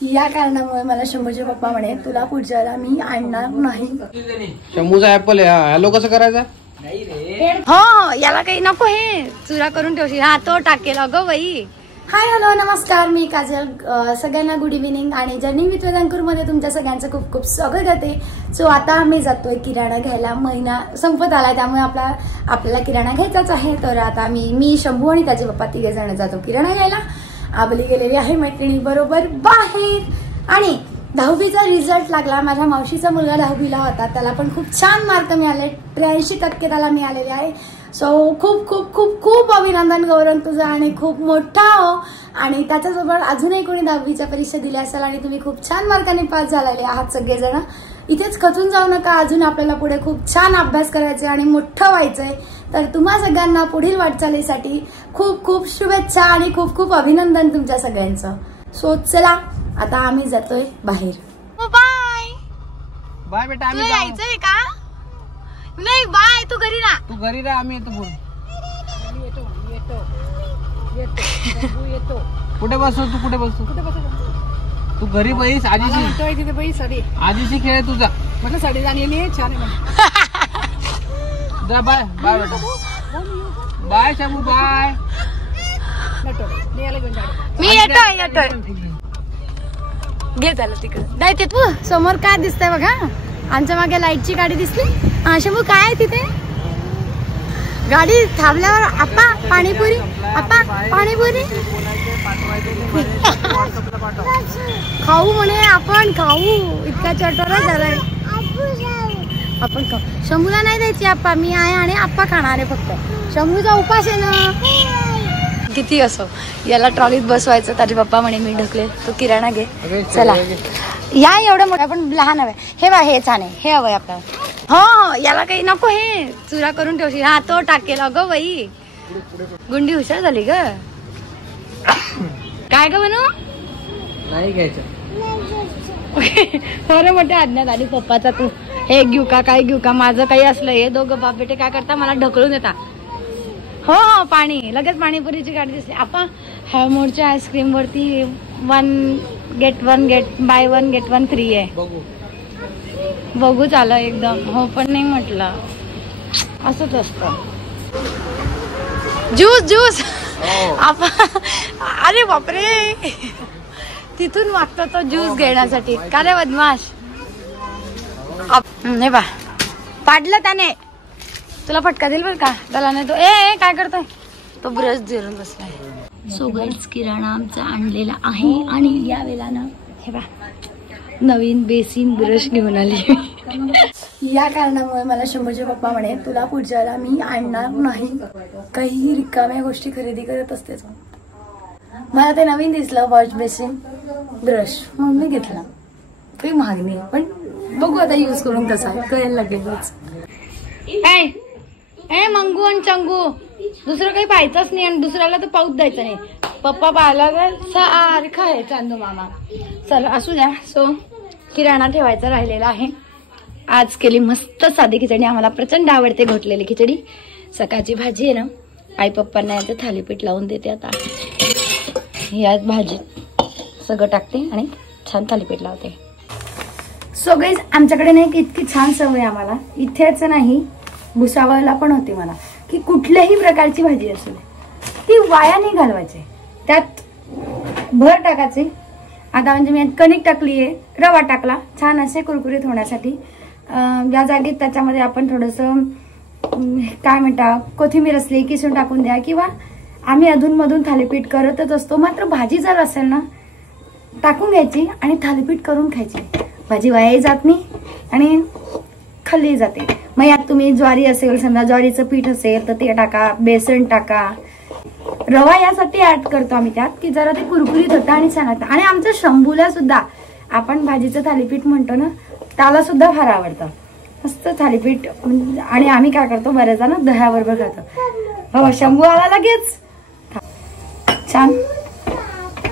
या कारणामुळे मला शंभूचे पप्पा म्हणे तुला पुढच्याला मी आणणार नाही. शंभूचा ऍपल आहे. हॅलो कसं करायचं? हो याला काही नको, हे चुरा करून ठेवशील. हा तो टाकेल. अगं बाई. हाय हॅलो नमस्कार, मी काजल. सगळ्यांना गुड इव्हिनिंग आणि जर्नी विथ वेदांकुर मध्ये तुमच्या सगळ्यांचं खूप खूप स्वागत करते. सो आता आम्ही जातोय किराणा घ्यायला. महिना संपत आलाय त्यामुळे आपल्याला किराणा घ्यायचाच आहे. तर आता मी शंभू आणि त्याचे पप्पा 3 जण जातो किराणा घ्यायला. आबली गेलेली आहे मैत्रिणी बरोबर बाहेर. आणि 10वीचा रिझल्ट लागला. माझ्या मावशीचा मुलगा 10वीला होता, त्याला पण खूप छान मार्क मिळाले. 83% त्याला मिळालेले आहे. सो खूप खूप खूप खूप अभिनंदन गौरव तुझं आणि खूप मोठा हो. आणि त्याच्यासोबत अजूनही कोणी 10वीच्या परीक्षा दिल्या असेल आणि तुम्ही खूप छान मार्काने पास झालेले आहात सगळेजण. इथेच खचून जाऊ नका. अजून आपल्याला पुढे खूप छान अभ्यास करायचा आणि मोठं व्हायचंय. तर तुम्हा सगळ्यांना पुढील वाटचालीसाठी खूप खूप शुभेच्छा आणि खूप खूप अभिनंदन तुमच्या सगळ्यांचं. सो चला आता आम्ही जातोय बाहेर. बाय बाय बेटा. आम्ही यायचंय का? नाही बाय. तू घरी ना. तू घरी राह, आम्ही येतो. कुठे बसतो तू? कुठे बसतो? तू घरी बैस. आजीशी खेळ तुझा. म्हटलं साडी झालेली आहे छान आहे. जा बाय बाय बेटा. Bye Shambhu bye. मी येतोय. घे त्याला तिकडे. नाही ते तू समोर काय दिसतंय बघा. आमच्या मागे लाईटची गाडी दिसली. शंभू काय आहे तिथे? गाडी थांबल्यावर आप्पा पाणीपुरी. आप्पा पाणीपुरी खाऊ म्हणे. आपण खाऊ. इतका चटोरा झालाय. आपण खाऊ. शंभूला नाही द्यायची आप्पा. मी आहे आणि आप्पा खाणार आहे फक्त. शंभूचा उपास आहे ना. किती असो याला ट्रॉलीत बसवायचं. त्याचे पप्पा म्हणे मी ढकले. तो किराणा घे. चला या. एवढं मोठं पण लहान हवंय. हे बा हे छान आहे. हे हवंय आपल्याला. हो याला काही नको, हे चुरा करून ठेवशील. हा तो टाकेल. अगं बाई गुंडी हुशार झाली ग. काय ग बनू? नाही घ्यायचं. खरं मोठे आज्ञात आली पप्पाचा. तू हे घेऊ का काय घेऊ का? माझं काही असलं. हे दोघं बाप बेटे काय करता मला ढकलून येता. हो हो पाणी. लगेच पाणीपुरीची गाडी दिसली. आपण हॅवमोडच्या आईस्क्रीम वरती 1 get 1 फ्री आहे. बघू चाल एकदम. हो पण नाही म्हटलं. असंच असतं. ज्यूस आपण. अरे बापरे तिथून मागतो तो ज्यूस घेण्यासाठी. का रे बदमाश. नाही बा पाडलं त्याने. तुला फटका दिल बर का त्याला. नाही तो ए काय करतोय तो? ब्रश धरून बसलाय. सो गाईस किराणा आमचा आणलेला आहे. आणि या वेळेला ना हे बा नवीन बेसिन ब्रश घेऊन आली. या कारणामुळे मला शंभूचे पप्पा म्हणे तुला पुढच्याला मी आणणार नाही. काही रिकाम्या गोष्टी खरेदी करत असतेच. मला ते नवीन दिसलं वॉश बेसिन ब्रश म्हणून मी घेतला. काही महाग नाही पण बघू आता यूज करून कसा आहे कळायला लागेलच. ए मंगू आणि चंगू दुसरं काही पाहायचंच नाही. आणि दुसऱ्याला तर पाऊच द्यायचं नाही. पप्पा पाहायला सारखा आहे चांदू मामा. चला असू द्या. सो किराणा ठेवायचा राहिलेला आहे. आज केली मस्त साधी खिचडी. आम्हाला प्रचंड आवडते घोटलेली खिचडी. सकाळची भाजी आहे ना. आई पप्पांना याचं थालीपीठ लावून देते. आता या भाजीत सगळं टाकते आणि छान थालीपीठ लावते. सो गाईज आमच्याकडे नाही इतकी छान सवय आम्हाला. इथेच नाही भुसावळला पण होती मला की कुठल्याही प्रकारची भाजी असू दे ती वाया नाही घालवायची. त्यात भर टाकायचे. आता म्हणजे मी कणिक टाकलीये. रवा टाकला छान असे कुरकुरीत होण्यासाठी. या जागेत त्याच्यामध्ये आपण थोडंसं काय म्हणता कोथिंबीर असली किसून टाकून द्या. किंवा आम्ही अधूनमधून थालीपीठ करतच असतो. मात्र भाजी जर असेल ना टाकून घ्यायची आणि थालीपीठ करून खायची. भाजी वायाही जात नाही आणि खाल्ली जाते. मग यात तुम्ही ज्वारी असेल समजा ज्वारीचं पीठ असेल तर ते टाका. बेसन टाका. रवा यासाठी ऍड करतो आम्ही त्यात की जरा ते कुरकुरीत होतं आणि छान होतं. आणि आमच्या शंभूला सुद्धा आपण भाजीचं थालीपीठ म्हणतो ना त्याला सुद्धा फार आवडतं. मस्त थालीपीठ. आणि आम्ही काय करतो बरेच जण दह्याबरोबर खातो. हो शंभू आला लगेच. छान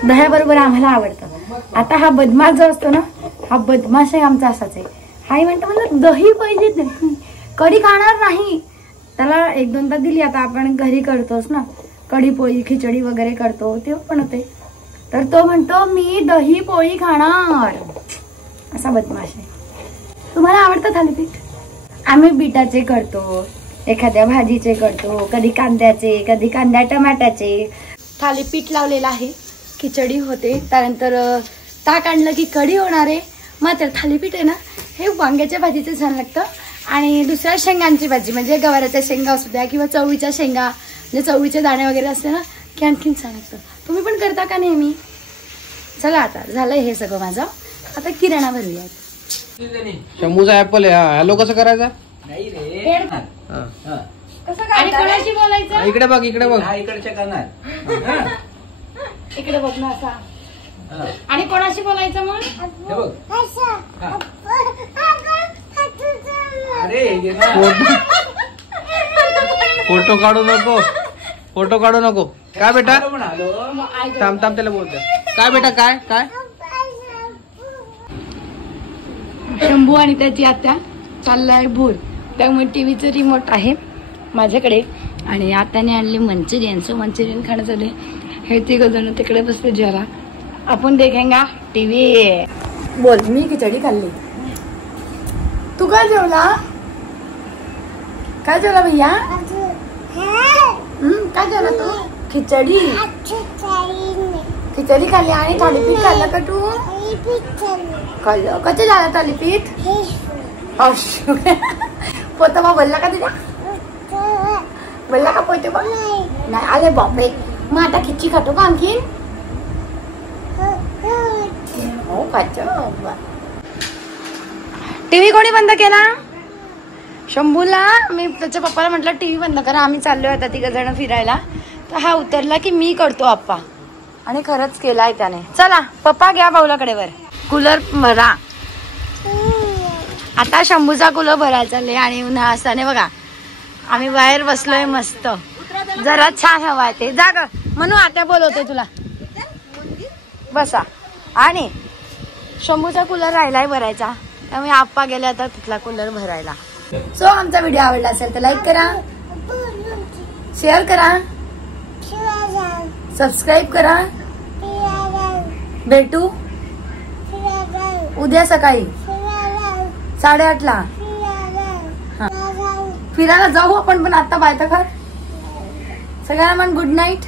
दह्याबरोबर आम्हाला आवडतं. आता हा बदमाश जो असतो ना हा बदमाश आहे आमचा असाच आहे. हाय म्हणतो मला दही पाहिजे. कढी खाणार नाही. त्याला 1-2दा दिली. आता आपण घरी करतोच ना कढी पोळी खिचडी वगैरे करतो तेव्हा पण होते. तर तो म्हणतो मी दही पोळी खाणार, असा बदमाश आहे. तुम्हाला आवडतं थालीपीठ? आम्ही बीटाचे करतो, एखाद्या भाजीचे करतो, कधी कांद्याचे, कधी कांद्या टमाट्याचे. थालीपीठ लावलेलं आहे, खिचडी होते, त्यानंतर ताक आणलं की कढी होणार आहे. मात्र थालीपीठ आहे ना हे वांग्याच्या भाजीचं छान लागतं आणि दुसऱ्या शेंगांची भाजी म्हणजे गवाराच्या शेंगा असू द्या किंवा चवळीच्या शेंगा म्हणजे चवळीचे दाणे वगैरे असते ना की आणखीन छान लागतं. तुम्ही पण करता का नेहमी? चला आता झालंय हे सगळं माझं, आता किराणा भरूयात. शंभूचा ऍपल आहे. हॅलो कसं करायचा? आणि कोणाशी बोलायचं? इकडे बघ, इकडे बघ. इकडे बघ ना असा. आणि कोणाशी बोलायचं मग? फोटो काढू नको, फोटो काढू नको. काय बेटा? थांब थांब, त्याला बोलतो. काय बेटा? काय काय? शंभू आणि त्याची आत्या चाललाय भूर, त्यामुळे टीव्हीचं रिमोट आहे माझ्याकडे आणि आत्याने आणली मंचुरियन. सो मंचुरियन खाणं चालू. हे तिघं जण तिकडे बसले जरा. आपण देखेंगा टीव्ही. बोल. मी खिचडी खाल्ली. तू काय जेवला? काय जेवला भैया? काय जेवला तू? खिचडी. खिचडी खाल्ली आणि थालीपीठ खाल्लं का तू? खाल्लं. कसं झालं थालीपीठ? पोतं मग बोलला का तुझ्या? बोलला का पोते बघ? नाही. अरे बापरे, मग आता खिचडी खातो का आणखीन? हो खायचं. टीव्ही कोणी बंद केला? शंभूला. मी त्याच्या पप्पाला म्हटलं टीव्ही बंद करा, आम्ही चाललोय आता तिघ जण फिरायला. तर हा उतरला की मी करतो आप्पा, आणि खरंच केलाय त्याने. चला पप्पा घ्या बाऊलाकडे वर. कूलर भरा. आता शंभूचा कूलर भरायला चालले आणि उन्हाळा असताना बघा आम्ही बाहेर बसलोय मस्त, जरा छान हवा येते. जा ग म्हणू, आता बोलवते तुला. बसा. आणि शंभूचा कूलर राहिलाय भरायचा, त्यामुळे आप्पा गेले आता तिथला कूलर भरायला. सो आमचा व्हिडिओ आवडला असेल तर लाईक करा, शेअर करा, सबस्क्राईब करा. भेटू उद्या सकाळी 8:30ला. फिरायला जाऊ आपण, पण आता बाय तर खर. सगळ्यांना म्हण गुड नाईट.